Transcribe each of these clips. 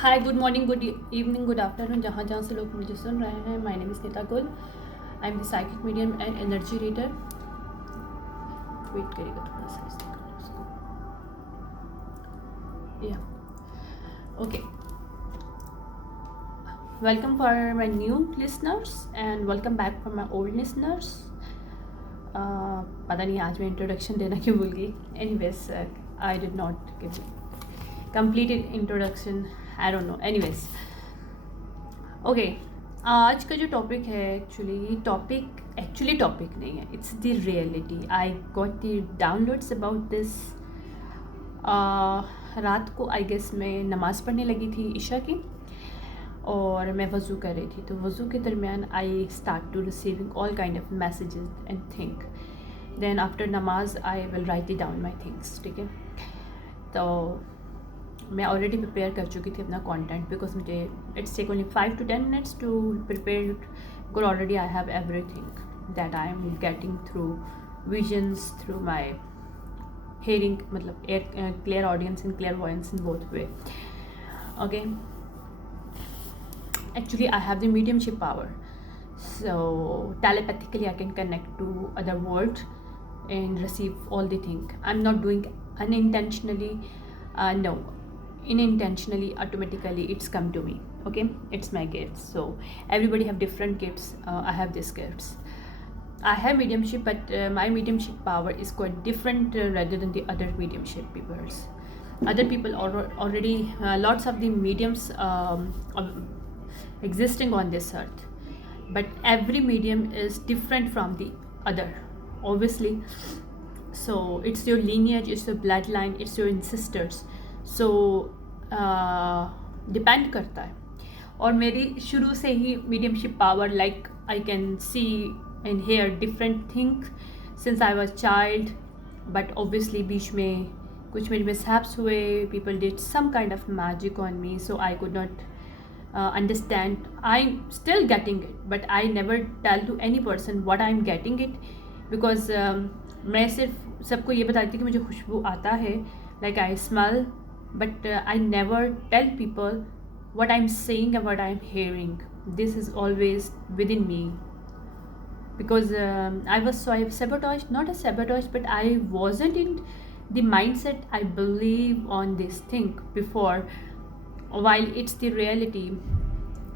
हाय, good morning, good evening, good afternoon, जहाँ जहाँ से लोग मुझे सुन रहे हैं। My name is Neeta Gul. I am the psychic medium and energy reader. Wait करिएगा थोड़ा सा इसको। या okay, welcome for my new listeners and welcome back for my old listeners. पता नहीं आज मैं इंट्रोडक्शन देना क्यों भूल गई। Anyways, I did not give completed introduction, I don't know. Anyways, okay, आज का जो टॉपिक है एक्चुअली टॉपिक नहीं है, it's the reality. I got the downloads about this. रात को आई गेस मैं नमाज़ पढ़ने लगी थी ईशा की, और मैं वज़ू कर रही थी। तो वज़ू के दरमियान I start to receiving all kind of messages and think. Then after नमाज I will write it down my things. ठीक है, तो मैं ऑलरेडी प्रिपेयर कर चुकी थी अपना कंटेंट, बिकॉज मुझे it's take only 5 to 10 minutes to prepare it, because already I have everything that I am getting through visions, through my hearing, मतलब clear audience and clear voice in both way. Okay, actually I have the mediumship power, so telepathically I can connect to other world and receive all the thing. I'm not doing unintentionally, no, unintentionally, automatically it's come to me. Okay, it's my gifts. So everybody have different gifts. I have these gifts. I have mediumship, but my mediumship power is quite different rather than the other mediumship people's. Other people already lots of the mediums existing on this earth, but every medium is different from the other, obviously. So it's your lineage, it's your bloodline, it's your ancestors. So depend करता है। और मेरी शुरू से ही mediumship power, like I can see and hear different thing since I was child, but obviously बीच में कुछ मेरे मिसहैप्स हुए। People did some kind of magic on me, so I could not understand. I'm still getting it, but I never tell to any person what I'm getting it, because मैं सिर्फ सबको ये बताती थी कि मुझे खुशबू आता है, like I smell, but I never tell people what I'm saying and what I'm hearing. This is always within me, because I was so sabotaged, not a sabotage, but I wasn't in the mindset I believe on this thing before. While it's the reality,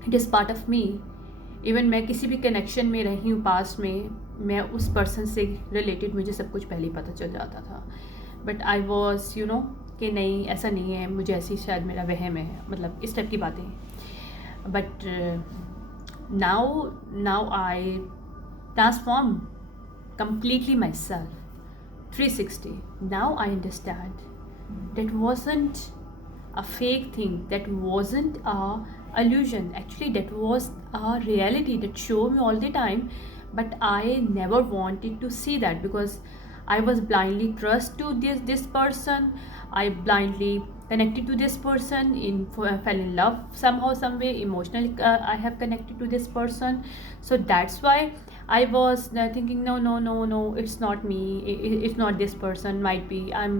it is part of me. Even मैं किसी भी connection में रही हूँ past में, मैं उस person से रिलेटेड मुझे सब कुछ पहले ही पता चल जाता था, बट आई वॉज कि नहीं, ऐसा नहीं है, मुझे ऐसी शायद मेरा वहम है, मतलब इस टाइप की बातें। But now I transform completely myself 360. Now I understand that wasn't a fake thing, that wasn't a illusion. Actually that was a reality that showed me all the time, but I never wanted to see that, because I was blindly trust to this person. I blindly connected to this person, fell in love somehow, some way, emotionally I have connected to this person. So that's why I was thinking, no, it's not me, it's not this person, might be I'm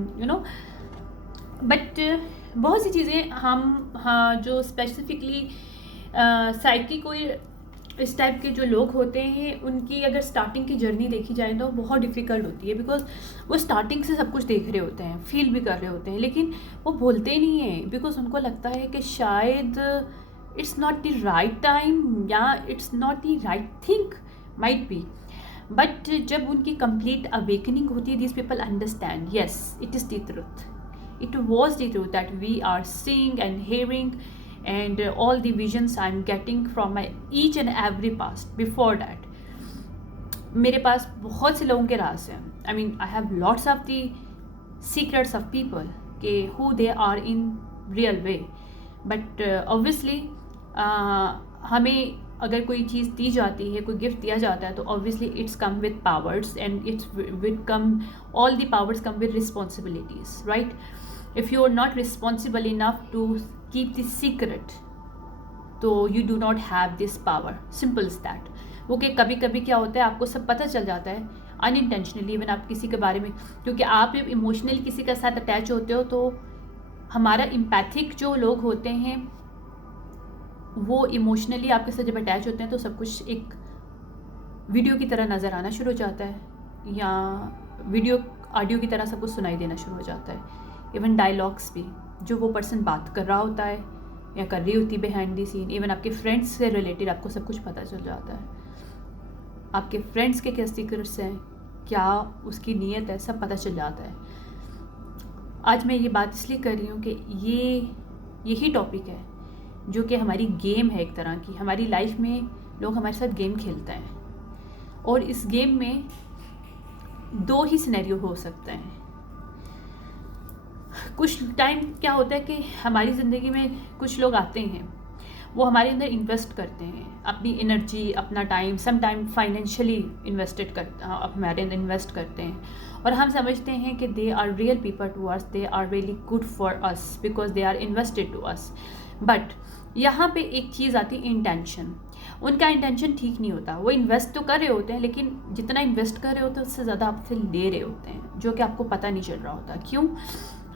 but बहुत सी चीज़ें हम, हाँ, जो specifically psychic को इस type के जो लोग होते हैं, उनकी अगर स्टार्टिंग की जर्नी देखी जाए तो बहुत डिफ़िकल्ट होती है, बिकॉज वो स्टार्टिंग से सब कुछ देख रहे होते हैं, फील भी कर रहे होते हैं, लेकिन वो बोलते नहीं हैं, बिकॉज उनको लगता है कि शायद it's not the right time, या it's not the right thing, might be. But जब उनकी कंप्लीट अवेकनिंग होती है, this people understand, yes, it is the truth. It was the truth that we are seeing and hearing, and all the visions I'm getting from my each and every past. Before that, मेरे पास बहुत से लोगों के राज हैं. I mean, I have lots of the secrets of people के who they are in real way. But obviously हमें अगर कोई चीज़ दी जाती है, कोई गिफ्ट दिया जाता है, तो obviously it's come with powers, and it's with come, all the powers come with responsibilities, right? If you are not responsible enough to keep this secret, तो you do not have this power. Simple as that. Okay, कभी कभी क्या होता है, आपको सब पता चल जाता है अनइंटेंशनली, इवन आप किसी के बारे में, क्योंकि आप जब इमोशनली किसी के साथ अटैच होते हो, तो हमारा इम्पैथिक जो लोग होते हैं वो इमोशनली आपके साथ जब अटैच होते हैं तो सब कुछ एक वीडियो की तरह नज़र आना शुरू हो जाता है, या वीडियो ऑडियो की तरह सब कुछ सुनाई देना शुरू हो जाता है। इवन डायलॉग्स भी, जो वो पर्सन बात कर रहा होता है या कर रही होती बिहाइंड दी सीन, इवन आपके फ्रेंड्स से रिलेटेड आपको सब कुछ पता चल जाता है। आपके फ्रेंड्स के क्या सीक्रेट्स हैं, क्या उसकी नीयत है, सब पता चल जाता है। आज मैं ये बात इसलिए कर रही हूँ कि यही टॉपिक है जो कि हमारी गेम है एक तरह की। हमारी लाइफ में लोग हमारे साथ गेम खेलते हैं और इस गेम में 2 ही सिनेरियो हो सकते हैं। कुछ टाइम क्या होता है कि हमारी ज़िंदगी में कुछ लोग आते हैं, वो हमारे अंदर इन्वेस्ट करते हैं अपनी एनर्जी, अपना टाइम, सम टाइम फाइनेंशियली हमारे अंदर इन्वेस्ट करते हैं और हम समझते हैं कि they are real people to us, they are really good for us because they are invested to us. But यहाँ पे एक चीज़ आती है इंटेंशन। उनका इंटेंशन ठीक नहीं होता। वो इन्वेस्ट तो कर रहे होते हैं, लेकिन जितना इन्वेस्ट कर रहे होते हैं उससे ज़्यादा आपसे ले रहे होते हैं, जो कि आपको पता नहीं चल रहा होता। क्यों?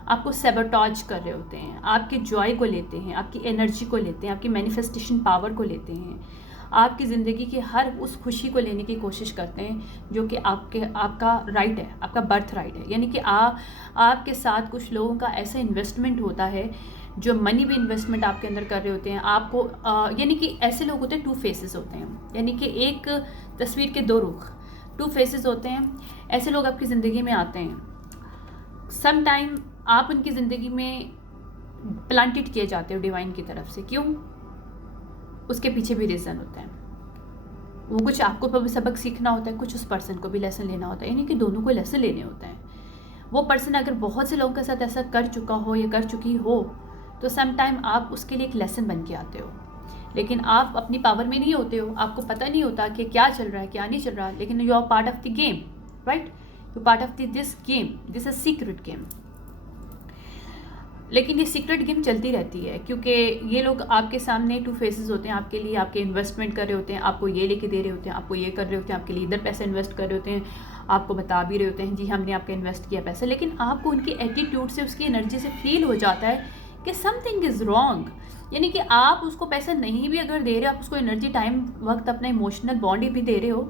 आपको सेबोटाज कर रहे होते हैं, आपके जॉय को लेते हैं, आपकी एनर्जी को लेते हैं, आपकी मैनिफेस्टेशन पावर को लेते हैं, आपकी ज़िंदगी की हर उस खुशी को लेने की कोशिश करते हैं जो कि आपका राइट है, आपका बर्थ राइट है। यानी कि आपके साथ कुछ लोगों का ऐसा इन्वेस्टमेंट होता है जो मनी भी इन्वेस्टमेंट आपके अंदर कर रहे होते हैं आपको। यानी कि ऐसे लोग होते हैं, 2 फेसेस होते हैं, यानी कि एक तस्वीर के 2 रुख, 2 फेसेस होते हैं। ऐसे लोग आपकी ज़िंदगी में आते हैं। सम टाइम आप उनकी ज़िंदगी में प्लांटेड किए जाते हो डिवाइन की तरफ से। क्यों? उसके पीछे भी रीज़न होता है। वो कुछ आपको भी सबक सीखना होता है, कुछ उस पर्सन को भी लेसन लेना होता है, यानी कि दोनों को लेसन लेने होते हैं। वो पर्सन अगर बहुत से लोगों के साथ ऐसा कर चुका हो या कर चुकी हो तो सम टाइम आप उसके लिए एक लेसन बन के आते हो, लेकिन आप अपनी पावर में नहीं होते हो, आपको पता नहीं होता कि क्या चल रहा है क्या नहीं चल रहा, लेकिन you are part of the game, right? You part of this game, this is secret game. लेकिन ये सीक्रेट गेम चलती रहती है क्योंकि ये लोग आपके सामने 2 फेसेस होते हैं। आपके लिए आपके इन्वेस्टमेंट कर रहे होते हैं, आपको ये लेके दे रहे होते हैं, आपको ये कर रहे होते हैं, आपके लिए इधर पैसे इन्वेस्ट कर रहे होते हैं, आपको बता भी रहे होते हैं जी हमने आपका इन्वेस्ट किया पैसा, लेकिन आपको उनकी एटीट्यूड से, उसकी एनर्जी से फील हो जाता है कि समथिंग इज़ रॉन्ग। यानी कि आप उसको पैसा नहीं भी अगर दे रहे हो, आप उसको एनर्जी, टाइम, वक्त, अपना इमोशनल बॉन्ड भी दे रहे हो,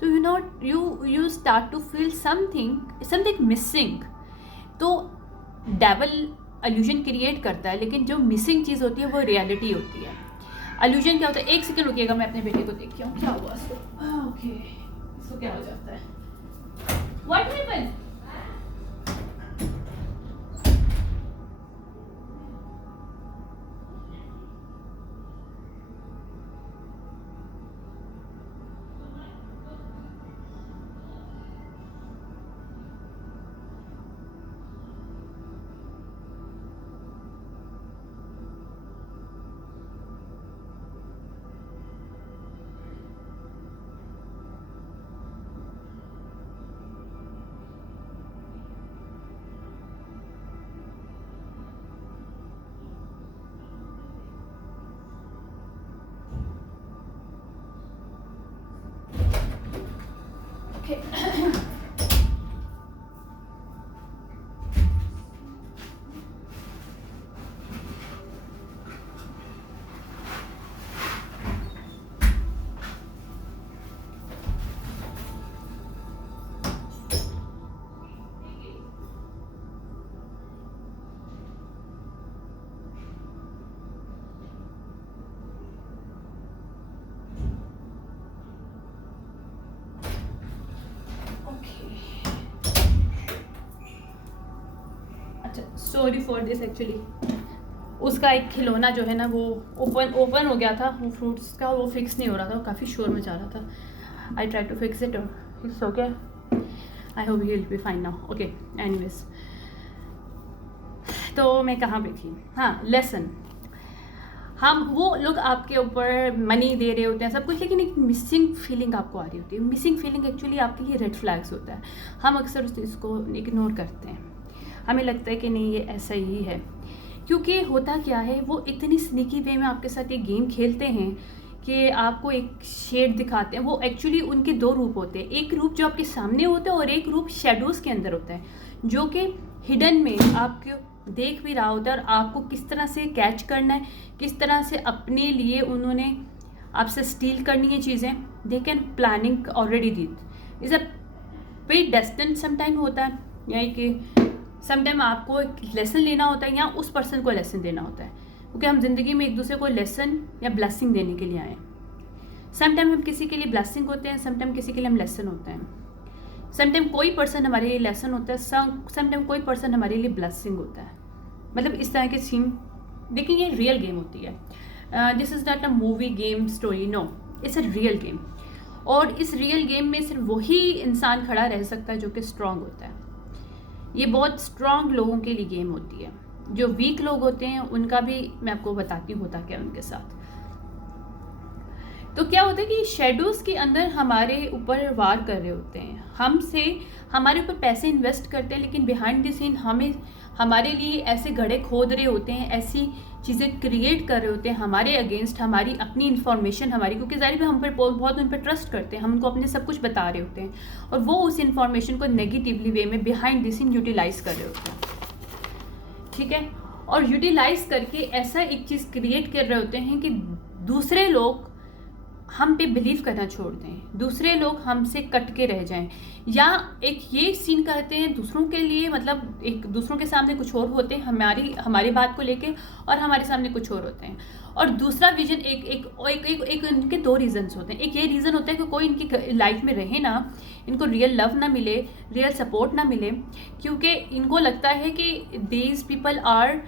तो you start to feel something missing. तो डेवल अल्यूजन क्रिएट करता है, लेकिन जो मिसिंग चीज़ होती है वो रियलिटी होती है। अल्यूजन क्या होता है? 1 सेकंड रुकिएगा, मैं अपने बेटे को देख के आऊँ क्या हुआ इसको। ओके, इसको क्या हो जाता है? What happened? Okay. Sorry for this. Actually उसका एक खिलौना जो है ना वो ओपन हो गया था, वो फ्रूट्स का, वो फिक्स नहीं हो रहा था, काफ़ी शोर मचा रहा था। I try to fix it, it's okay, I hope he will be fine now. Okay, anyways, तो मैं कहाँ पे थी? हाँ, लेसन। वो लोग आपके ऊपर मनी दे रहे होते हैं, सब कुछ, लेकिन एक मिसिंग फीलिंग आपको आ रही होती है। मिसिंग फीलिंग एक्चुअली आपके लिए रेड फ्लैग्स होता है। हम अक्सर उस चीज़ को इग्नोर करते हैं, हमें लगता है कि नहीं ये ऐसा ही है, क्योंकि होता क्या है, वो इतनी स्नीकी वे में आपके साथ ये गेम खेलते हैं कि आपको एक शेड दिखाते हैं। वो एक्चुअली उनके 2 रूप होते हैं, एक रूप जो आपके सामने होता है और एक रूप शेडोज़ के अंदर होता है, जो कि हिडन में आपके देख भी रहा होता है और आपको किस तरह से कैच करना है, किस तरह से अपने लिए उन्होंने आपसे स्टील करनी है चीज़ें। They can planning already did is a predestined sometime होता है, यानी कि समटाइम आपको एक लेसन लेना होता है या उस पर्सन को लेसन देना होता है, क्योंकि हम जिंदगी में एक दूसरे को लेसन या ब्लेसिंग देने के लिए आए हैं। समटाइम हम किसी के लिए ब्लेसिंग होते हैं, समटाइम किसी के लिए हम लेसन होते हैं। समटाइम कोई पर्सन हमारे लिए लेसन होता है, समटाइम कोई पर्सन हमारे लिए ब्लेसिंग होता है। मतलब इस तरह के सीन। लेकिन ये रियल गेम होती है। This is not a movie game story, no, it's a real game. और इस रियल गेम में सिर्फ वही इंसान खड़ा रह सकता है जो कि स्ट्रांग होता है। ये बहुत स्ट्रांग लोगों के लिए गेम होती है। जो वीक लोग होते हैं उनका भी मैं आपको बताती हूँ होता क्या उनके साथ। तो क्या होता है कि शेडोज के अंदर हमारे ऊपर वार कर रहे होते हैं, हमसे हमारे ऊपर पैसे इन्वेस्ट करते हैं, लेकिन बिहाइंड द सीन हमें हमारे लिए ऐसे गड्ढे खोद रहे होते हैं, ऐसी चीज़ें क्रिएट कर रहे होते हैं हमारे अगेंस्ट, हमारी अपनी इन्फॉर्मेशन हमारी, क्योंकि ज़ाहिर है हम पर बहुत उन पर ट्रस्ट करते हैं, हम उनको अपने सब कुछ बता रहे होते हैं और वो उस इन्फॉर्मेशन को नेगेटिवली वे में बिहाइंड द सीन यूटिलाइज कर रहे होते हैं। ठीक है, और यूटिलाइज करके ऐसा एक चीज़ क्रिएट कर रहे होते हैं कि दूसरे लोग हम पे बिलीव करना छोड़ दें, दूसरे लोग हमसे कट के रह जाएं, या एक ये सीन करते हैं दूसरों के लिए, मतलब एक दूसरों के सामने कुछ और होते हैं हमारी बात को लेके, और हमारे सामने कुछ और होते हैं। और दूसरा विजन एक इनके दो रीजंस होते हैं। एक ये रीज़न होता है कि कोई इनकी लाइफ में रहे ना, इनको रियल लव ना मिले, रियल सपोर्ट ना मिले, क्योंकि इनको लगता है कि दीज पीपल आर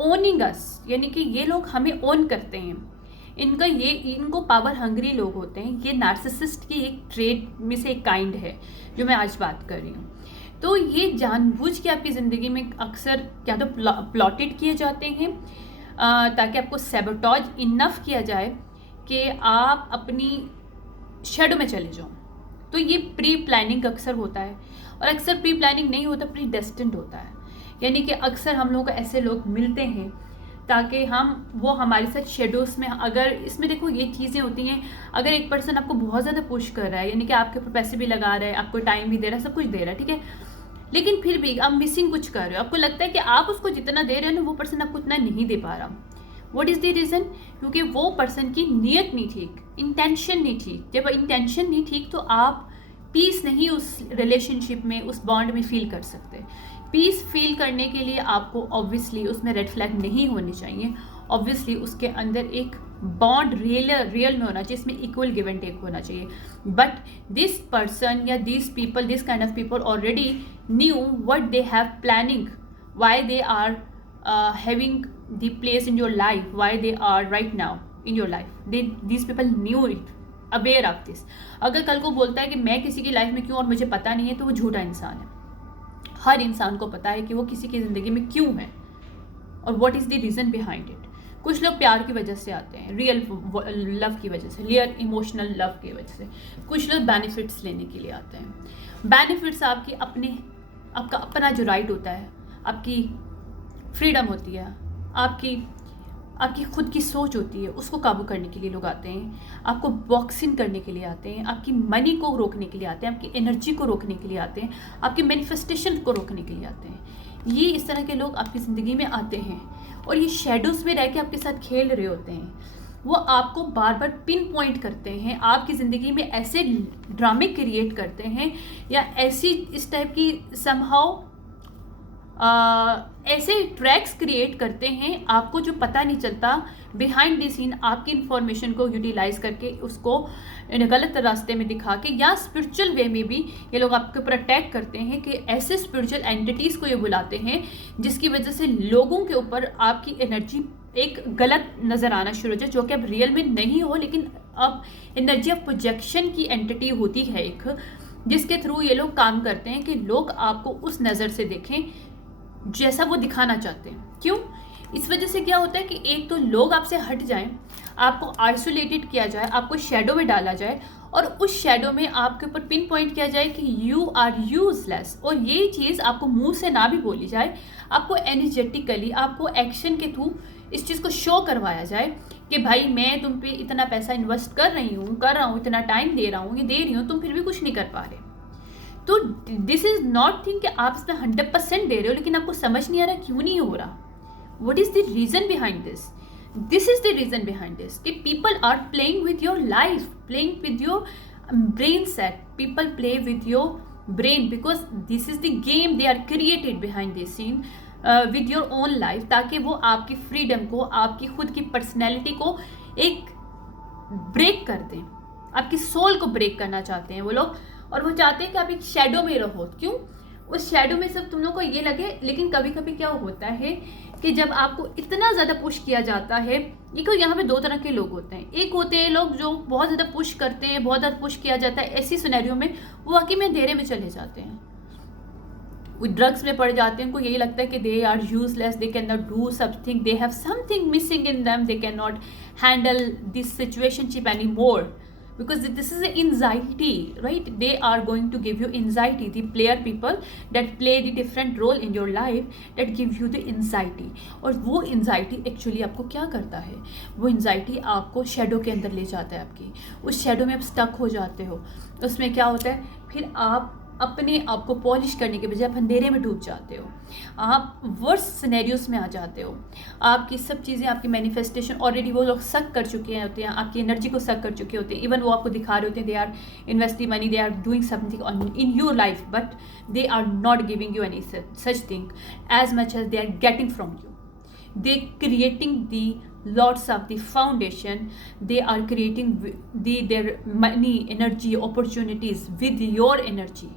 ओनिंग अस, यानी कि ये लोग हमें ओन करते हैं। इनको पावर हंग्री लोग होते हैं। ये नार्सिसिस्ट की एक ट्रेड में से एक काइंड है जो मैं आज बात कर रही हूँ। तो ये जानबूझ के आपकी ज़िंदगी में अक्सर क्या तो प्लॉटेड किए जाते हैं ताकि आपको सैबोटॉज इनफ किया जाए कि आप अपनी शेडो में चले जाओ। तो ये प्री प्लानिंग अक्सर होता है, और अक्सर प्री प्लानिंग नहीं होता, प्री डेस्टिन्ड होता है। यानी कि अक्सर हम लोगों को ऐसे लोग मिलते हैं ताकि वो हमारे साथ शेडोज में, अगर इसमें देखो ये चीज़ें होती हैं, अगर एक पर्सन आपको बहुत ज़्यादा पुश कर रहा है, यानी कि आपके ऊपर पैसे भी लगा रहा है, आपको टाइम भी दे रहा है, सब कुछ दे रहा है, ठीक है, लेकिन फिर भी आप मिसिंग कुछ कर रहे हो, आपको लगता है कि आप उसको जितना दे रहे हो ना वो पर्सन आपको उतना नहीं दे पा रहा। What is the reason? क्योंकि वो पर्सन की नीयत नहीं ठीक, इंटेंशन नहीं ठीक। जब इंटेंशन नहीं ठीक तो आप पीस नहीं उस रिलेशनशिप में, उस बॉन्ड में फील कर सकते। पीस फील करने के लिए आपको ऑब्वियसली उसमें रेड फ्लैग नहीं होने चाहिए, ऑब्वियसली उसके अंदर एक बॉन्ड रियल में होना चाहिए, इसमें इक्वल गिव एंड टेक होना चाहिए। बट दिस पर्सन या this people, this kind of people already knew what they have planning, why they are having the place in your life, why they are right now in your life, this people knew it, aware of this. अगर कल को बोलता है कि मैं किसी की life में क्यों और मुझे पता नहीं है, तो वो झूठा इंसान है। हर इंसान को पता है कि वो किसी की ज़िंदगी में क्यों है और what is the reason behind it. कुछ लोग प्यार की वजह से आते हैं, रियल लव की वजह से, रियल इमोशनल लव की वजह से। कुछ लोग बेनिफिट्स लेने के लिए आते हैं। बेनिफिट्स आपका अपना जो राइट होता है, आपकी फ्रीडम होती है, आपकी खुद की सोच होती है, उसको काबू करने के लिए लोग आते हैं। आपको बॉक्सिंग करने के लिए आते हैं, आपकी मनी को रोकने के लिए आते हैं, आपकी एनर्जी को रोकने के लिए आते हैं, आपकी मैनिफेस्टेशन को रोकने के लिए आते हैं। ये इस तरह के लोग आपकी ज़िंदगी में आते हैं और ये शेडोज़ में रह के आपके साथ खेल रहे होते हैं। वो आपको बार बार पिन पॉइंट करते हैं, आपकी ज़िंदगी में ऐसे ड्रामे क्रिएट करते हैं या ऐसी इस टाइप की समहाउ ऐसे ट्रैक्स क्रिएट करते हैं, आपको जो पता नहीं चलता, बिहाइंड द सीन आपकी इन्फॉर्मेशन को यूटिलाइज करके उसको गलत रास्ते में दिखा के, या स्पिरिचुअल वे में भी ये लोग आपके ऊपर अटैक करते हैं कि ऐसे स्पिरिचुअल एंटिटीज़ को ये बुलाते हैं जिसकी वजह से लोगों के ऊपर आपकी एनर्जी एक गलत नज़र आना शुरू हो जाए, जो कि अब रियल में नहीं हो, लेकिन अब एनर्जी ऑफ प्रोजेक्शन की एंटिटी होती है एक, जिसके थ्रू ये लोग काम करते हैं कि लोग आपको उस नज़र से देखें जैसा वो दिखाना चाहते हैं। क्यों? इस वजह से क्या होता है कि एक तो लोग आपसे हट जाएं, आपको आइसोलेटेड किया जाए, आपको शेडो में डाला जाए और उस शेडो में आपके ऊपर पिन पॉइंट किया जाए कि यू आर यूजलेस, और ये चीज़ आपको मुंह से ना भी बोली जाए, आपको एनर्जेटिकली, आपको एक्शन के थ्रू इस चीज़ को शो करवाया जाए कि भाई मैं तुम पे इतना पैसा इन्वेस्ट कर रहा हूँ, इतना टाइम दे रहा हूँ, ये दे रही हूँ, तुम फिर भी कुछ नहीं कर पा रहे। तो दिस इज नॉट थिंग कि आप इसमें 100% दे रहे हो लेकिन आपको समझ नहीं आ रहा क्यों नहीं हो रहा. What is the reason behind this? This is the reason behind this कि people are playing with your life, playing with your brain set. People play with your brain because this is the game they are created behind the scene with your own life, ताकि वो आपकी freedom को, आपकी खुद की personality को एक break कर दें. आपकी सोल को ब्रेक करना चाहते हैं वो लोग, और वो चाहते हैं कि आप एक शेडो में रहो. क्यों? उस शेडो में सब तुम लोग को ये लगे. लेकिन कभी कभी क्या होता है कि जब आपको इतना ज़्यादा पुश किया जाता है, देखो यहाँ पे दो तरह के लोग होते हैं. एक होते हैं लोग जो बहुत ज़्यादा पुश करते हैं, बहुत ज़्यादा पुश किया जाता है, ऐसी सिनेरियो में वो वाकई में अंधेरे में चले जाते हैं, वो ड्रग्स में पड़ जाते हैं. उनको यही लगता है कि they are useless, they can not do something, they have something missing in them, they can not handle this situationship any more. Because this is an anxiety, right? They are going to give you anxiety. The player people that play the different role in your life that give you the anxiety. और वो anxiety actually आपको क्या करता है? वो anxiety आपको shadow के अंदर ले जाता है. आपकी उस shadow में आप stuck हो जाते हो. उसमें क्या होता है? फिर आप अपने आप को पॉलिश करने के बजाय आप अंधेरे में डूब जाते हो. आप वर्स सिनेरियोस में आ जाते हो. आपकी सब चीज़ें, आपकी मैनिफेस्टेशन ऑलरेडी वो लोग सक कर चुके होते हैं, आपकी एनर्जी को सक कर चुके होते हैं. इवन वो आपको दिखा रहे होते हैं they are investing money, they are doing something on in your life, but they are not giving you any such thing as much as they are getting from you. They creating the lots of the foundation, they are creating their money, energy, opportunities with your energy,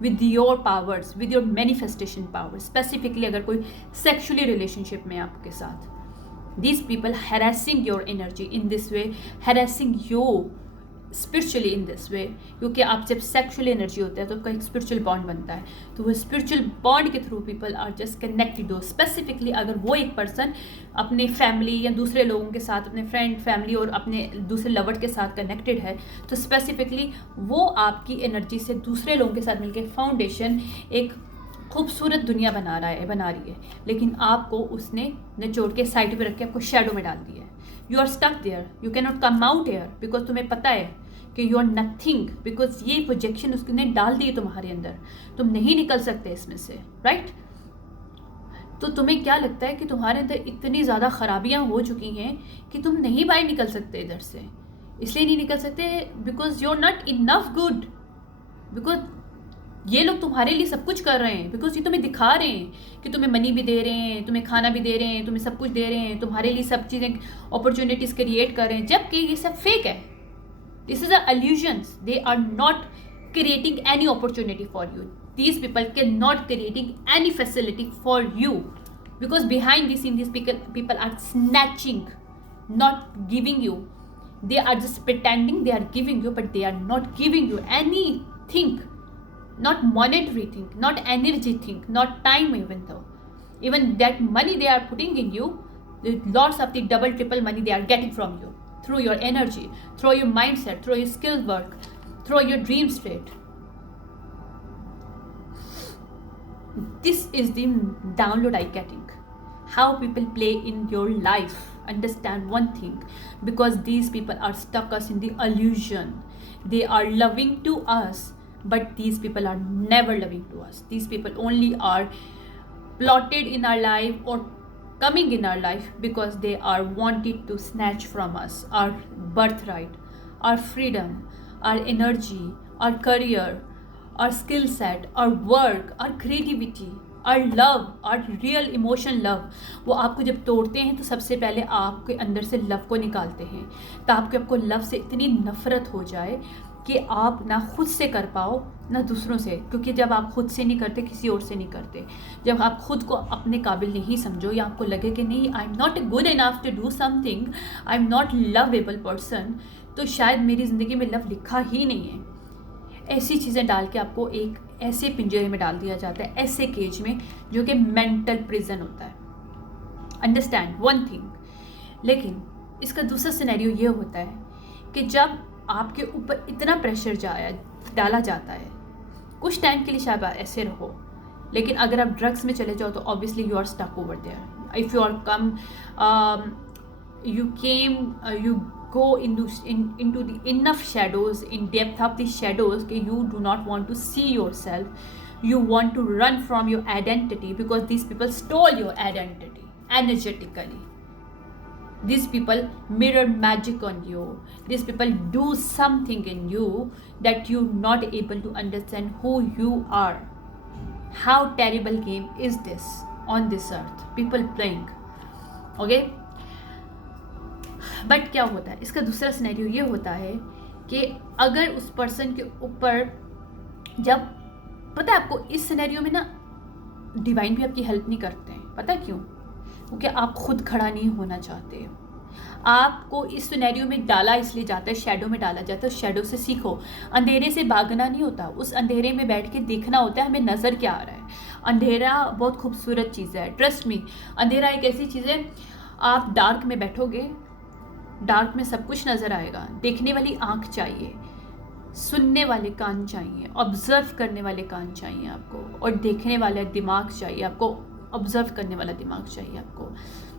with your powers, with your manifestation powers. Specifically अगर कोई sexually relationship में आपके साथ, these people harassing your energy in this way, harassing you spiritually in this वे. क्योंकि आप जब sexual energy होता है तो आपका एक स्पिरिचुअल बॉन्ड बनता है, तो वो स्पिरिचुअल बॉन्ड के through people are just connected. हो स्पेसिफिकली अगर वो एक पर्सन अपने फैमिली या दूसरे लोगों के साथ, अपने फ्रेंड, फैमिली और अपने दूसरे लवर के साथ कनेक्टेड है, तो स्पेसिफिकली वो आपकी एनर्जी से दूसरे लोगों के साथ मिलकर फाउंडेशन एक खूबसूरत दुनिया बना रही है. लेकिन आपको उसने निचोड़ के साइड पे रख के आपको शेडो में डाल दिया है. You are stuck there, you can not come out air, because तुम्हें पता है कि यू आर नथिंग, बिकॉज ये प्रोजेक्शन उसने डाल दी है तुम्हारे अंदर. तुम नहीं निकल सकते इसमें से, राइट? तो तुम्हें क्या लगता है कि तुम्हारे अंदर इतनी ज़्यादा खराबियाँ हो चुकी हैं कि तुम नहीं बाहर निकल सकते इधर से. इसलिए नहीं निकल सकते because you are not enough good, because ये लोग तुम्हारे लिए सब कुछ कर रहे हैं, बिकॉज ये तुम्हें दिखा रहे हैं कि तुम्हें मनी भी दे रहे हैं, तुम्हें खाना भी दे रहे हैं, तुम्हें सब कुछ दे रहे हैं, तुम्हारे लिए सब चीज़ें अपॉर्चुनिटीज़ क्रिएट कर रहे हैं, जबकि ये सब फेक है. This is a illusions. They are not creating any opportunity for you. These people cannot creating any facility for you, because behind the scene these people are snatching, not giving you. They are just pretending they are giving you, but they are not giving you anything. Not monetary thing, not energy thing, not time even that money they are putting in you, lots of the double triple money they are getting from you through your energy, through your mindset, through your skill work, through your dream state. This is the download I getting, how people play in your life. Understand one thing, because these people are stuck us in the illusion. They are loving to us, but these people are never loving to us. These people only are plotted in our life or coming in our life because they are wanted to snatch from us our birthright, our freedom, our energy, our career, our skill set, our work, our creativity, our love, our real emotion love. वो आपको जब तोड़ते हैं तो सबसे पहले आपके अंदर से लव को निकालते हैं, ताकि आपको लव से इतनी नफरत हो जाए कि आप ना खुद से कर पाओ ना दूसरों से. क्योंकि जब आप खुद से नहीं करते, किसी और से नहीं करते, जब आप खुद को अपने काबिल नहीं समझो, या आपको लगे कि नहीं I am not good enough to do something, I am not lovable person, तो शायद मेरी ज़िंदगी में लव लिखा ही नहीं है. ऐसी चीज़ें डाल के आपको एक ऐसे पिंजरे में डाल दिया जाता है, ऐसे केज में, जो कि मेंटल प्रिजन होता है. Understand one thing. लेकिन इसका दूसरा सिनेरियो ये होता है कि जब आपके ऊपर इतना प्रेशर डाला जाता है, कुछ टाइम के लिए शायद ऐसे रहो, लेकिन अगर आप ड्रग्स में चले जाओ तो obviously you are stuck over there. If you are come you go into the enough shadows, in depth of the shadows, that you do not want to see yourself. You want to run from your identity because these people stole your identity energetically. These people mirror magic on you. These people do something in you that you're not able to understand who you are. How terrible game is this on this earth? People playing. Okay? But क्या होता है, इसका दूसरा scenario ये होता है कि अगर उस पर्सन के ऊपर, जब पता है आपको इस सिनेरियो में ना डिवाइन भी आपकी हेल्प नहीं करते हैं. पता है क्यों? क्योंकि आप खुद खड़ा नहीं होना चाहते हो. आपको इस सिनेरियो में डाला इसलिए जाता है, शेडो में डाला जाता है. शेडो से सीखो. अंधेरे से भागना नहीं होता, उस अंधेरे में बैठ के देखना होता है हमें नज़र क्या आ रहा है. अंधेरा बहुत खूबसूरत चीज़ है, ट्रस्ट मी. अंधेरा एक ऐसी चीज़ है, आप डार्क में बैठोगे, डार्क में सब कुछ नज़र आएगा. देखने वाली आँख चाहिए, सुनने वाले कान चाहिए, ऑब्जर्व करने वाले कान चाहिए आपको, और देखने वाला दिमाग चाहिए आपको, ऑब्जर्व करने वाला दिमाग चाहिए आपको.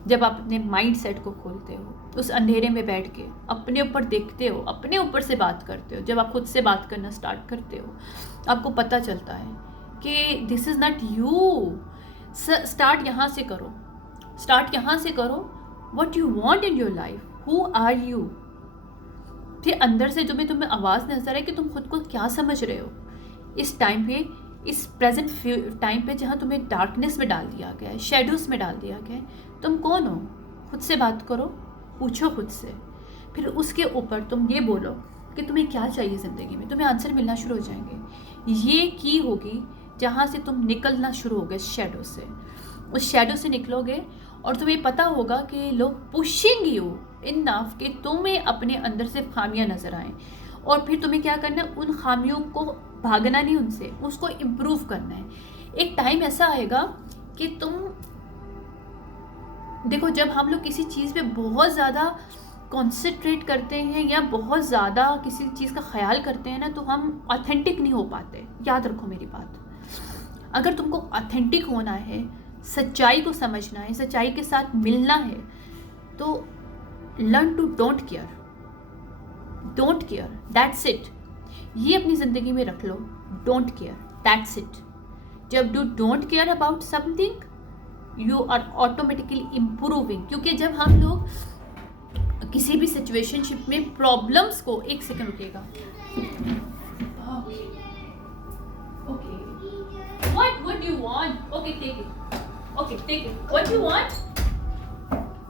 जब आप अपने माइंड सेट को खोलते हो, उस अंधेरे में बैठ के अपने ऊपर देखते हो, अपने ऊपर से बात करते हो, जब आप खुद से बात करना स्टार्ट करते हो, आपको पता चलता है कि this is not you. Start यहाँ से करो, स्टार्ट यहाँ से करो. What you want in your life, who are you. फिर अंदर से जो भी तुम्हें आवाज़ नजर है कि तुम खुद को क्या समझ रहे हो इस टाइम पे, इस प्रेजेंट टाइम पे जहाँ तुम्हें डार्कनेस में डाल दिया गया है, शेडोज़ में डाल दिया गया है. तुम कौन हो? खुद से बात करो, पूछो खुद से. फिर उसके ऊपर तुम ये बोलो कि तुम्हें क्या चाहिए ज़िंदगी में. तुम्हें आंसर मिलना शुरू हो जाएंगे. ये की होगी जहाँ से तुम निकलना शुरू हो गए शेडो से. उस शेडो से निकलोगे और तुम्हें पता होगा कि लोग पुशिंग यू इनफ कि तुम्हें अपने अंदर से खामियां नज़र आएँ. और फिर तुम्हें क्या करना है, उन खामियों को भागना नहीं उनसे, उसको इम्प्रूव करना है. एक टाइम ऐसा आएगा कि तुम देखो, जब हम लोग किसी चीज़ पे बहुत ज़्यादा कॉन्सेंट्रेट करते हैं या बहुत ज़्यादा किसी चीज़ का ख्याल करते हैं ना, तो हम ऑथेंटिक नहीं हो पाते. याद रखो मेरी बात. अगर तुमको ऑथेंटिक होना है, सच्चाई को समझना है, सच्चाई के साथ मिलना है, तो learn to don't care. Don't care, that's it. ये अपनी ज़िंदगी में रख लो, डोंट केयर, दैट्स इट. जब you don't care about something, you are automatically improving. क्योंकि जब हम लोग किसी भी सिचुएशनशिप में प्रॉब्लम्स को, एक सेकंड रुकेगा. What would you want? Okay, take it. Okay, take it. What you want?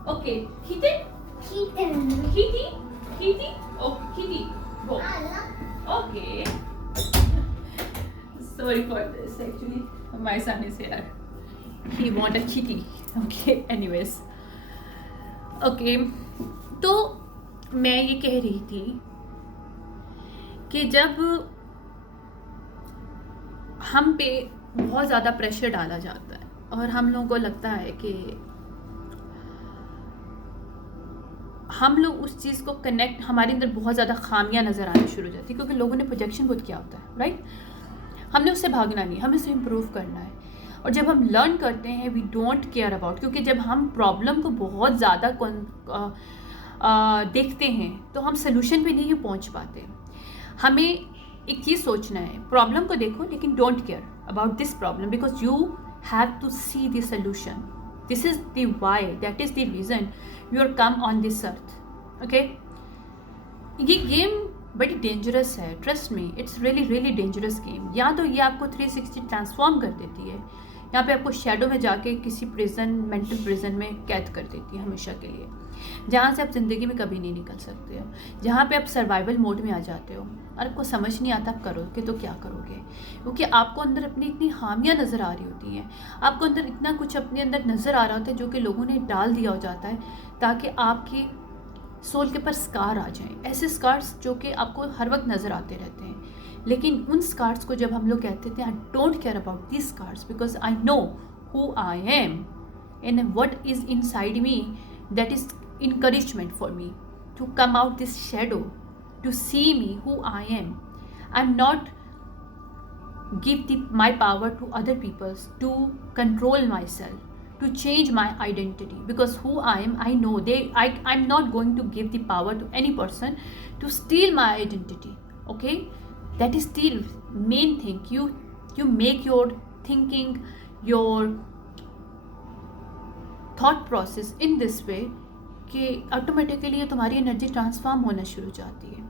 Okay, Kitten? Kitty? Oh, Kitty. Go. Okay. Sorry for this. Actually, my son is here. He want a kitty. Okay. Anyways. Okay. तो मैं ये कह रही थी कि जब हम पे बहुत ज़्यादा प्रेशर डाला जाता है और हम लोगों को लगता है कि हम लोग उस चीज़ को कनेक्ट, हमारे अंदर बहुत ज़्यादा खामियां नज़र आनी शुरू हो जाती है, क्योंकि लोगों ने प्रोजेक्शन बहुत किया होता है, राइट. हमने उससे भागना नहीं, हमें उसे इम्प्रूव करना है. और जब हम लर्न करते हैं, वी डोंट केयर अबाउट, क्योंकि जब हम प्रॉब्लम को बहुत ज़्यादा देखते हैं तो हम सोल्यूशन पे नहीं पहुंच पाते. हमें एक चीज़ सोचना है, प्रॉब्लम को देखो लेकिन don't care about this problem, because you have to see the solution. This is the why, that is the reason you are come on this earth. Okay. ये गेम बड़ी डेंजरस है, trust me, it's really really dangerous game. या तो ये आपको 360 transform कर देती है, यहाँ पे आपको शेडो में जाके किसी प्रिजन, मेंटल प्रिजन में कैद कर देती है हमेशा के लिए, जहाँ से आप ज़िंदगी में कभी नहीं निकल सकते हो, जहाँ पे आप सर्वाइवल मोड में आ जाते हो और आपको समझ नहीं आता आप करोगे तो क्या करोगे, क्योंकि आपको अंदर अपनी इतनी खामियां नज़र आ रही होती हैं, आपको अंदर इतना कुछ अपने अंदर नज़र आ रहा होता है जो कि लोगों ने डाल दिया हो जाता है ताकि आपकी सोल के ऊपर स्कार आ जाएं. ऐसे स्कार्स जो कि आपको हर वक्त नज़र आते रहते हैं, लेकिन उन स्कार्स को जब हम लोग कहते थे I don't care about this scars because I know who I am and what is inside me, that is encouragement for me to come out this shadow, to see me who I am, and not give my power to other people to control myself, to change my identity, because who I am, I know I'm not going to give the power to any person to steal my identity. Okay, that is the main thing. You make your thinking, your thought process in this way कि automatically ये तुम्हारी energy transform होना शुरू हो जाती है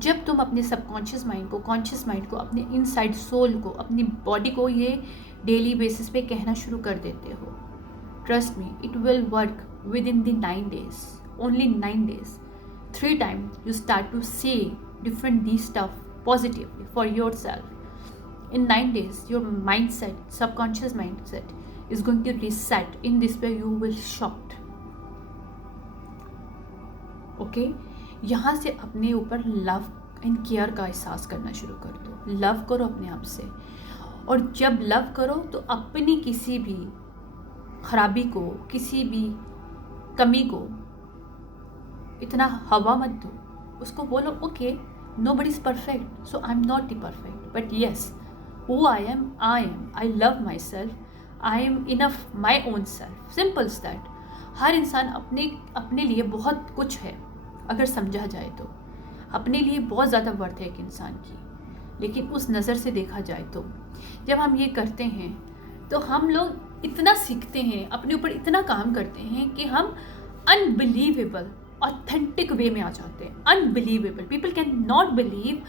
जब तुम अपने सबकॉन्शियस माइंड को, कॉन्शियस माइंड को, अपने इनसाइड सोल को, अपनी बॉडी को ये डेली बेसिस पे कहना शुरू कर देते हो. Trust me, it will work with in the 9 days, only 9 days. 3 times you start to see different these stuff positively for yourself. In 9 days, your mindset, subconscious mindset is going to reset. In this way, you will shocked. Okay? यहाँ से अपने ऊपर love and care का एहसास करना शुरू कर दो. लव करो अपने आप से, और जब लव करो तो अपनी किसी भी खराबी को, किसी भी कमी को इतना हवा मत दो. उसको बोलो okay, nobody is perfect, so I'm not the perfect, but yes, who I am, I love myself, I am enough my own self. Simple as that. हर इंसान अपने लिए बहुत कुछ है अगर समझा जाए तो. अपने लिए बहुत ज़्यादा वर्थ है एक इंसान की. लेकिन उस नज़र से देखा जाए तो जब हम ये करते हैं तो हम लोग इतना सीखते हैं, अपने ऊपर इतना काम करते हैं कि हम अनबिलीवेबल ऑथेंटिक वे में आ जाते हैं. Unbelievable. People can not believe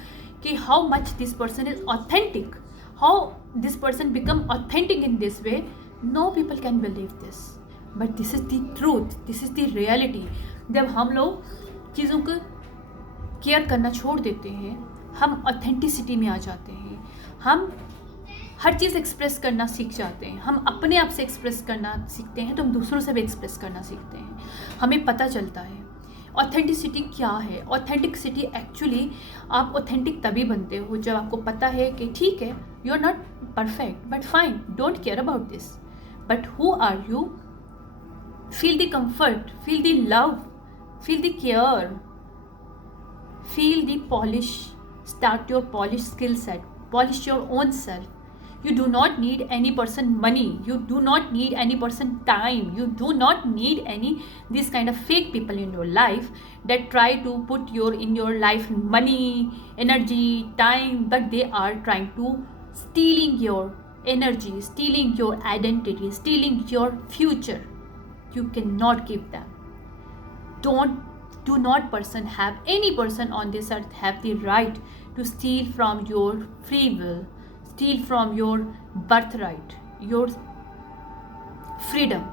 कि how much this person is authentic, how this person become authentic in this way. No people can believe this, but this is the truth, this is the reality. जब हम लोग चीज़ों को care करना छोड़ देते हैं, हम ऑथेंटिसिटी में आ जाते हैं, हम हर चीज़ एक्सप्रेस करना सीख जाते हैं, हम अपने आप से एक्सप्रेस करना सीखते हैं तो हम दूसरों से भी एक्सप्रेस करना सीखते हैं. हमें पता चलता है ऑथेंटिसिटी क्या है. ऑथेंटिसिटी एक्चुअली आप ऑथेंटिक तभी बनते हो जब आपको पता है कि ठीक है, you are not perfect but fine, don't care about this, but who are you. Feel the comfort, feel the love, feel the care, feel the polish, start your polish skill set, polish your own self. You do not need any person money, you do not need any person time, you do not need any this kind of fake people in your life that try to put in your life money, energy, time, but they are trying to stealing your energy, stealing your identity, stealing your future. You cannot give them. Do not person have any person on this earth have the right to steal from your free will, steal from your birthright, your freedom,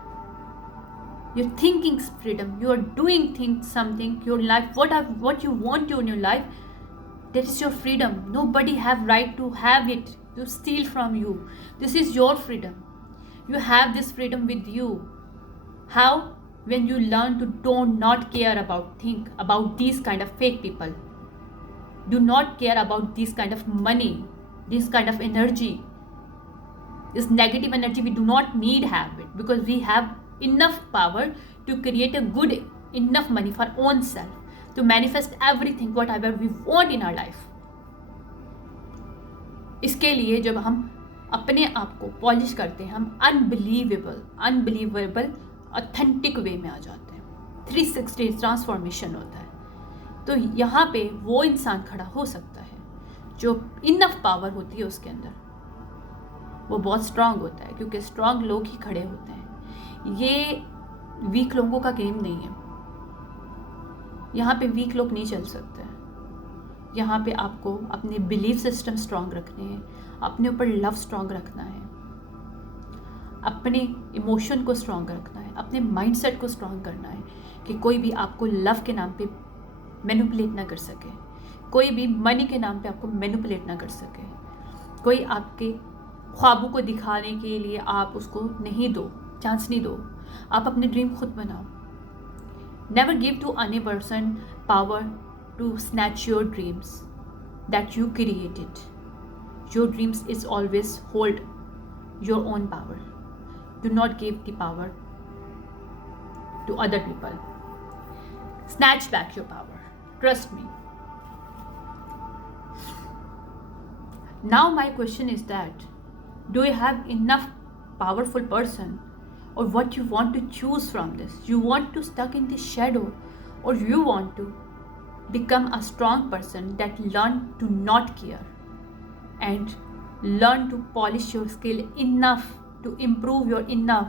your thinking freedom. You are doing something, your life, what you want to in your life, that is your freedom. Nobody have right to have it, to steal from you. This is your freedom. You have this freedom with you. How? When you learn to not care about these kind of fake people, do not care about this kind of money, this kind of energy, this negative energy. We do not need have it, because we have enough power to create a good enough money for own self, to manifest everything whatever we want in our life. इसके लिए जब हम अपने आप को polish करते हैं, हम अनबिलीवेबल ऑथेंटिक वे में आ जाते हैं. 360 ट्रांसफॉर्मेशन होता है. तो यहाँ पे वो इंसान खड़ा हो सकता है जो इनफ पावर होती है उसके अंदर. वो बहुत स्ट्रांग होता है, क्योंकि स्ट्रांग लोग ही खड़े होते हैं. ये वीक लोगों का गेम नहीं है. यहाँ पे वीक लोग नहीं चल सकते हैं. यहाँ पे आपको अपने बिलीफ सिस्टम स्ट्रांग रखने हैं, अपने ऊपर लव स्ट्रांग रखना है, अपने इमोशन को स्ट्रांग रखना है, अपने माइंडसेट को स्ट्रांग करना है कि कोई भी आपको लव के नाम पे मैनिपुलेट ना कर सके, कोई भी मनी के नाम पे आपको मैनिपुलेट ना कर सके, कोई आपके ख्वाबों को दिखाने के लिए आप उसको नहीं दो, चांस नहीं दो. आप अपने ड्रीम खुद बनाओ. Never give to any person power to snatch your dreams that you created. Your dreams is always hold your own power. Do not give the power to other people. Snatch back your power. Trust me. Now my question is that, do you have enough powerful person or what you want to choose from this. You want to stuck in the shadow, or you want to become a strong person that learn to not care and learn to polish your skill enough to improve your enough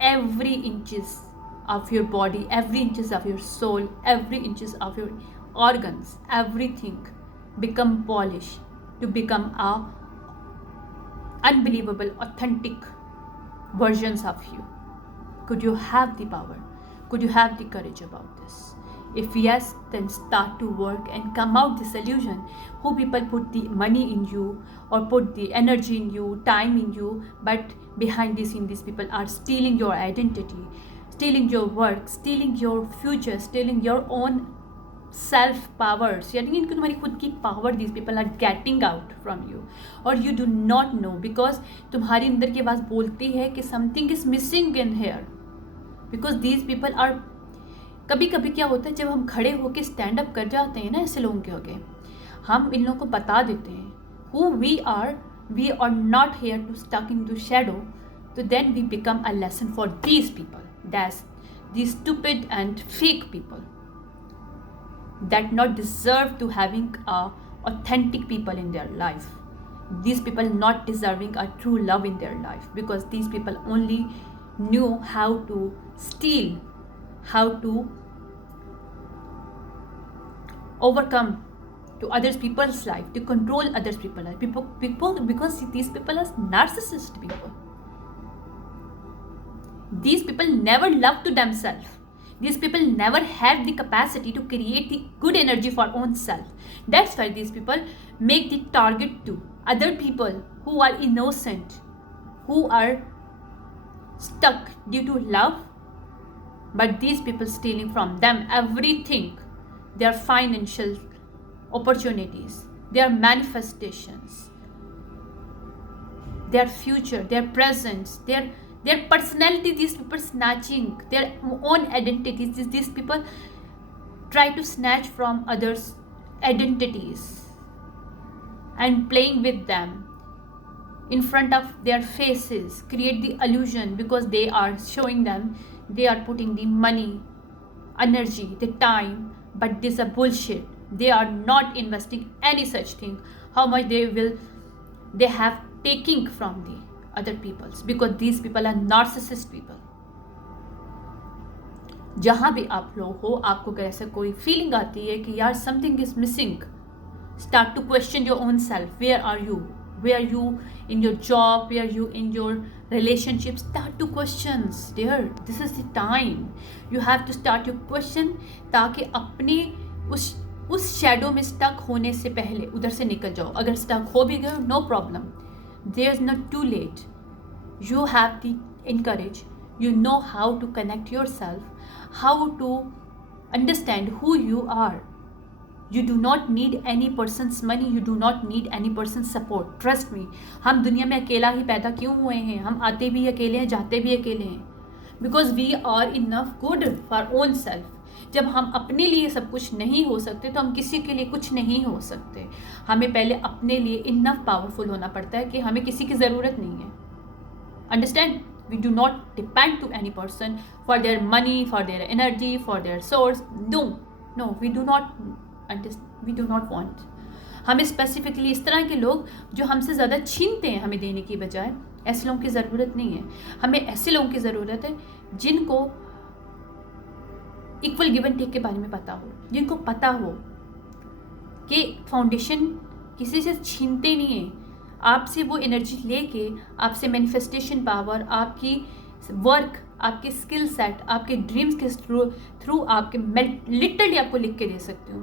every inches of your body, every inches of your soul, every inches of your organs, everything become polished to become a unbelievable authentic versions of you. Could you have the power? Could you have the courage about this? If yes, then start to work and come out this illusion who people put the money in you or put the energy in you, time in you, but behind the scene these people are stealing your identity, stealing your work, stealing your future, stealing your own self powers. यानी कि इनको तुम्हारी खुद की power these people are getting out from you, और you do not know because तुम्हारी अंदर की आवाज़ बोलती है कि something is missing in here, because these people are. कभी कभी क्या होता है जब हम खड़े होकर स्टैंड अप कर जाते हैं ना ऐसे लोगों के आगे, हम इन लोगों को बता देते हैं who we are not here to stuck in the shadow, so then we become a lesson for these people, that's these stupid and fake people that not deserve to having a authentic people in their life. These people not deserving a true love in their life, because these people only knew how to steal, how to overcome to others people's life, to control others people's life. People because these people are narcissist people. These people never love to themselves. These people never have the capacity to create the good energy for own self. That's why these people make the target to other people who are innocent, who are stuck due to love, but these people stealing from them everything, their financial opportunities, their manifestations, their future, their presence, their personality. These people snatching their own identities. These people try to snatch from others' identities and playing with them in front of their faces, create the illusion, because they are showing them they are putting the money, energy, the time, but this is a bullshit. They are not investing any such thing. How much they have taking from the other peoples, because these people are narcissist people. जहाँ भी आप लोग हो, आपको अगर ऐसा कोई feeling आती है कि यार something is missing, start to question your own self. Where are you? Where are you in your job? Where are you in your relationships? Start to questions, dear. This is the time. You have to start your question, ताकि अपने उस shadow में stuck होने से पहले उधर से निकल जाओ. अगर स्टक हो भी गए, no problem. There's not too late. You have the encourage. You know how to connect yourself, how to understand who you are. You do not need any person's money. You do not need any person's support. Trust me. हम दुनिया में अकेला ही पैदा क्यों हुए हैं? हम आते भी अकेले हैं, जाते भी अकेले हैं. Because we are enough good for own self. जब हम अपने लिए सब कुछ नहीं हो सकते तो हम किसी के लिए कुछ नहीं हो सकते. हमें पहले अपने लिए इनफ पावरफुल होना पड़ता है कि हमें किसी की ज़रूरत नहीं है. Understand? We do not depend to any person for their money, for their energy, for their source. No, we do not want. हमें स्पेसिफिकली इस तरह के लोग जो हमसे ज़्यादा छीनते हैं हमें देने की बजाय, ऐसे लोगों की ज़रूरत नहीं है. हमें ऐसे लोगों की ज़रूरत है जिनको इक्वल गिव एंड टेक के बारे में पता हो, जिनको पता हो कि फाउंडेशन किसी से छीनते नहीं है. आपसे वो एनर्जी लेके आपसे मैनिफेस्टेशन पावर, आपकी वर्क, आपके स्किल सेट, आपके ड्रीम्स के थ्रू आपके लिटरली आपको लिख के दे सकते हो.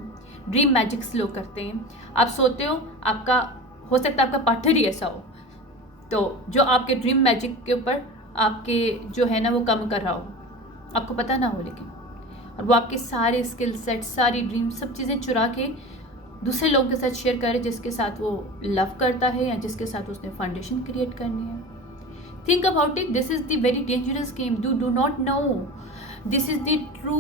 ड्रीम मैजिक्स लोग करते हैं. आप सोते हो, आपका हो सकता है आपका पार्टनर ही ऐसा हो, तो जो आपके ड्रीम मैजिक के ऊपर आपके जो है ना वो कम कर रहा हो, आपको पता ना हो, लेकिन और वो आपके सारे स्किल सेट, सारी ड्रीम, सब चीज़ें चुरा के दूसरे लोगों के साथ शेयर करे, जिसके साथ वो लव करता है या जिसके साथ उसने फाउंडेशन क्रिएट करनी है. Think about it. This is the very dangerous game. Do not know. This is the true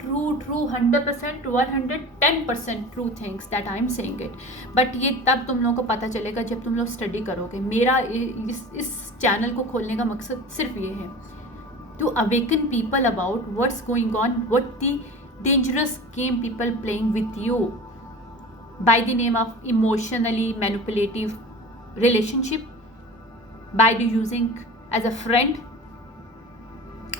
100% 110% true things that I am saying it. But ये तब तुम लोगों को पता चलेगा जब तुम लोग स्टडी करोगे. मेरा इस चैनल को खोलने का मकसद सिर्फ ये है to awaken people about what's going on, what the dangerous game people playing with you by the name of emotionally manipulative relationship, by the using as a friend.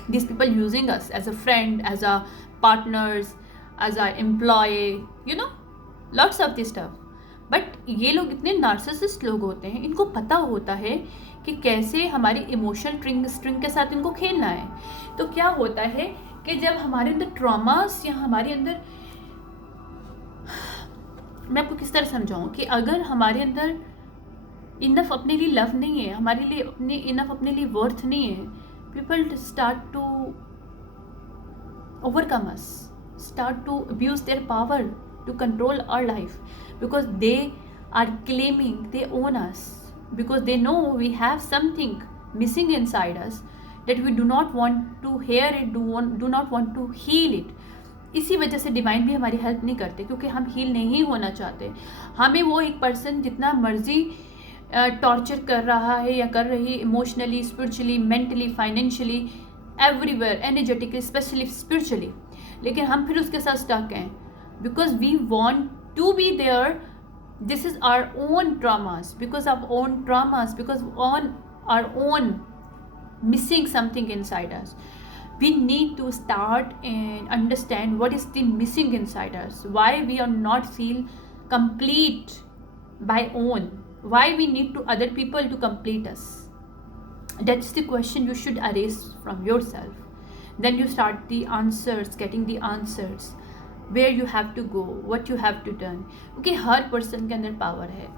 These people using us as a friend, as a partners, as a employee, lots of this stuff. But ये लोग इतने narcissist लोग होते हैं, इनको पता होता है कि कैसे हमारी इमोशनल स्ट्रिंग के साथ इनको खेलना है. तो क्या होता है कि जब हमारे अंदर ट्रॉमास या हमारे अंदर, मैं आपको किस तरह समझाऊं कि अगर हमारे अंदर इनफ अपने लिए लव नहीं है, हमारे लिए इनफ अपने लिए वर्थ नहीं है, people start to overcome us, start to abuse their power to control our life, because they are claiming they own us, because they know we have something missing inside us that we do not want to hear it, do not want to heal it. इसी वजह से divine भी हमारी help नहीं करते, क्योंकि हम heal नहीं होना चाहते. हमें वो एक पर्सन जितना मर्जी टॉर्चर कर रहा है या कर रही, emotionally, spiritually, mentally, financially, everywhere, energetically, specially spiritually, लेकिन हम फिर उसके साथ स्टक हैं because we want to be there. This is our own traumas, because of own traumas, because on our own missing something inside us. We need to start and understand what is the missing inside us, why we are not feel complete by own, why we need to other people to complete us. That's the question you should erase from yourself. Then you start the answers, getting the answers, where you have to go, what you have to done. क्योंकि हर person के अंदर power है,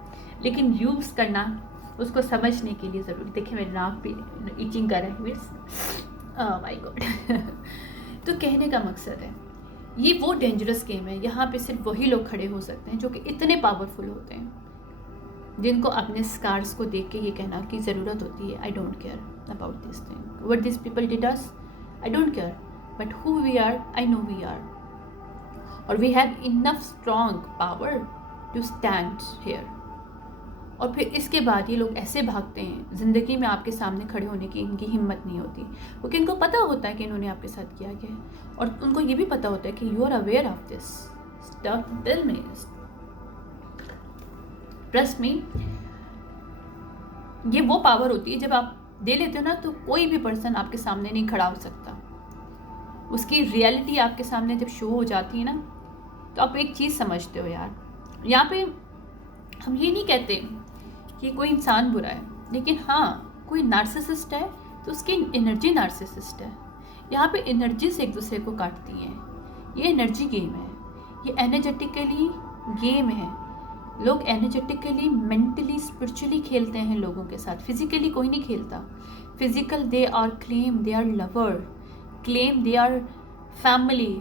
लेकिन use करना, उसको समझने के लिए ज़रूरी. देखिए मेरे नाक पे इचिंग कर रहा है, माय गॉड. तो कहने का मकसद है, ये वो डेंजरस गेम है. यहाँ पे सिर्फ वही लोग खड़े हो सकते हैं जो कि इतने पावरफुल होते हैं, जिनको अपने स्कार्स को देख के ये कहना की ज़रूरत होती है, I don't care about this thing, what this people did us, I don't care, but who we are, I know we are, और we have enough strong power to stand here. और फिर इसके बाद ये लोग ऐसे भागते हैं, ज़िंदगी में आपके सामने खड़े होने की इनकी हिम्मत नहीं होती, क्योंकि इनको पता होता है कि इन्होंने आपके साथ किया क्या है, और उनको ये भी पता होता है कि you are aware of this stuff. Tell me, trust me, ये वो पावर होती है जब आप दे लेते हो ना, तो कोई भी पर्सन आपके सामने नहीं खड़ा हो सकता. उसकी रियलिटी आपके सामने जब शो हो जाती है ना, तो आप एक चीज़ समझते हो यार. यहाँ पे हम ये नहीं कहते कि कोई इंसान बुरा है, लेकिन हाँ कोई नार्सिसिस्ट है तो उसकी एनर्जी नार्सिसिस्ट है. यहाँ पे एनर्जी से एक दूसरे को काटती हैं. ये एनर्जी गेम है, ये एनर्जेटिकली गेम है. लोग एनर्जेटिकली, मेंटली, स्पिरिचुअली खेलते हैं लोगों के साथ. फिजिकली कोई नहीं खेलता. Physical they are claim they are lover, claim they are family,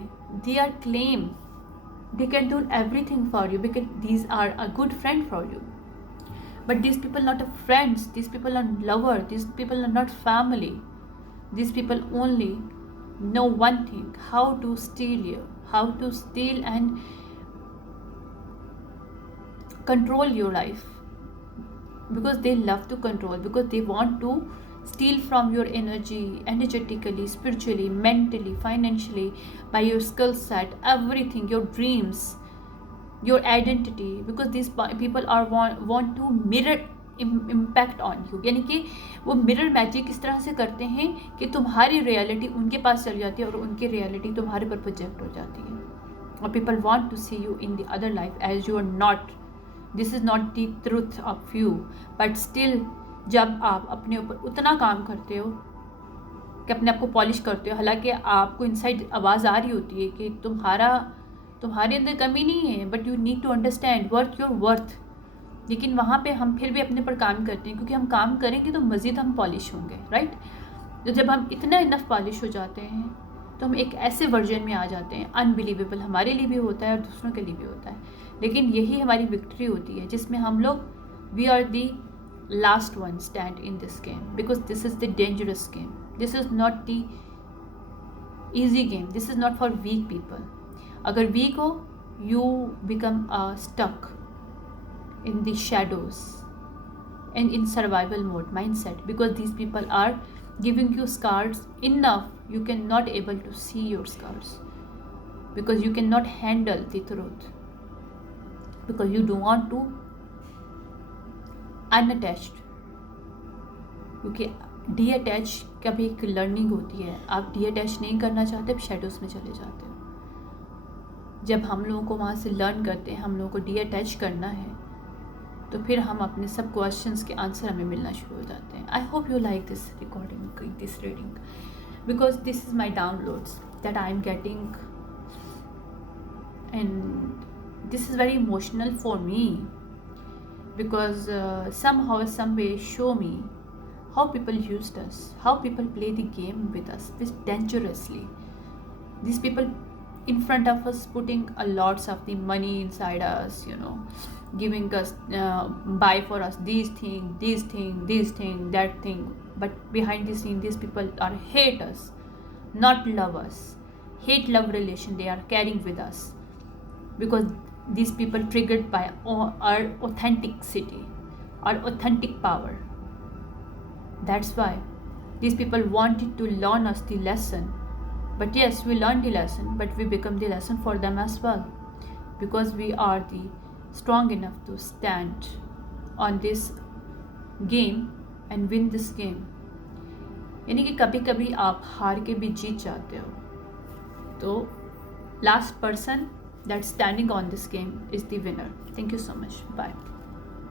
they are claim they can do everything for you because these are a good friend for you. But these people not a friends, these people are lover, these people are not family. These people only know one thing, how to steal you, how to steal and control your life, because they love to control, because they want to steal from your energy, energetically, spiritually, mentally, financially, by your skill set, everything, your dreams, your identity, because these people are want to mirror impact on you. यानी कि वो mirror magic इस तरह से करते हैं कि तुम्हारी रियलिटी उनके पास चली जाती है और उनकी रियलिटी तुम्हारे पर प्रोजेक्ट हो जाती है. और people want to see you in the other life as you are not. This is not the truth of you, but still जब आप अपने ऊपर उतना काम करते हो कि अपने आप को पॉलिश करते हो, हालांकि आपको इनसाइड आवाज़ आ रही होती है कि तुम्हारे अंदर कमी नहीं है, but you need to understand worth your worth. लेकिन वहाँ पे हम फिर भी अपने पर काम करते हैं, क्योंकि हम काम करेंगे तो मज़ीद हम पॉलिश होंगे, राइट. तो जब हम इतना इनफ पॉलिश हो जाते हैं तो हम एक ऐसे वर्जन में आ जाते हैं, अनबिलीवेबल हमारे लिए भी होता है और दूसरों के लिए भी होता है. लेकिन यही हमारी विक्ट्री होती है, जिसमें हम लोग we are the last one stand in this game, because this is the dangerous game. This is not the easy game. This is not for weak people. अगर weak हो, you become stuck in the shadows and in survival mode mindset, because these people are giving you scars enough you cannot able to see your scars, because you cannot handle the truth, because you don't want to unattached, क्योंकि D attach का भी एक learning होती है। आप D attach नहीं करना चाहते, आप शेडोज़ में चले जाते हो। जब हम लोगों को वहाँ से लर्न करते हैं, हम लोगों को डी अटैच करना है, तो फिर हम अपने सब क्वेश्चंस के आंसर हमें मिलना शुरू हो जाते हैं। I hope you like this recording, this reading, because this is my downloads that I am getting, and this is very emotional for me, because somehow some way show me how people used us, how people play the game with us dangerously. These people in front of us putting a lots of the money inside us, giving us buy for us these thing, that thing, but behind the scene these people are hate us, not love us. Hate love relation they are carrying with us, because these people triggered by our authenticity, our authentic power. That's why these people wanted to learn us the lesson. But yes, we learned the lesson, but we become the lesson for them as well, because we are the strong enough to stand on this game and win this game. यानी कि कभी कभी आप हार के भी जीत जाते हो, तो last person that's standing on this game is the winner. Thank you so much. Bye.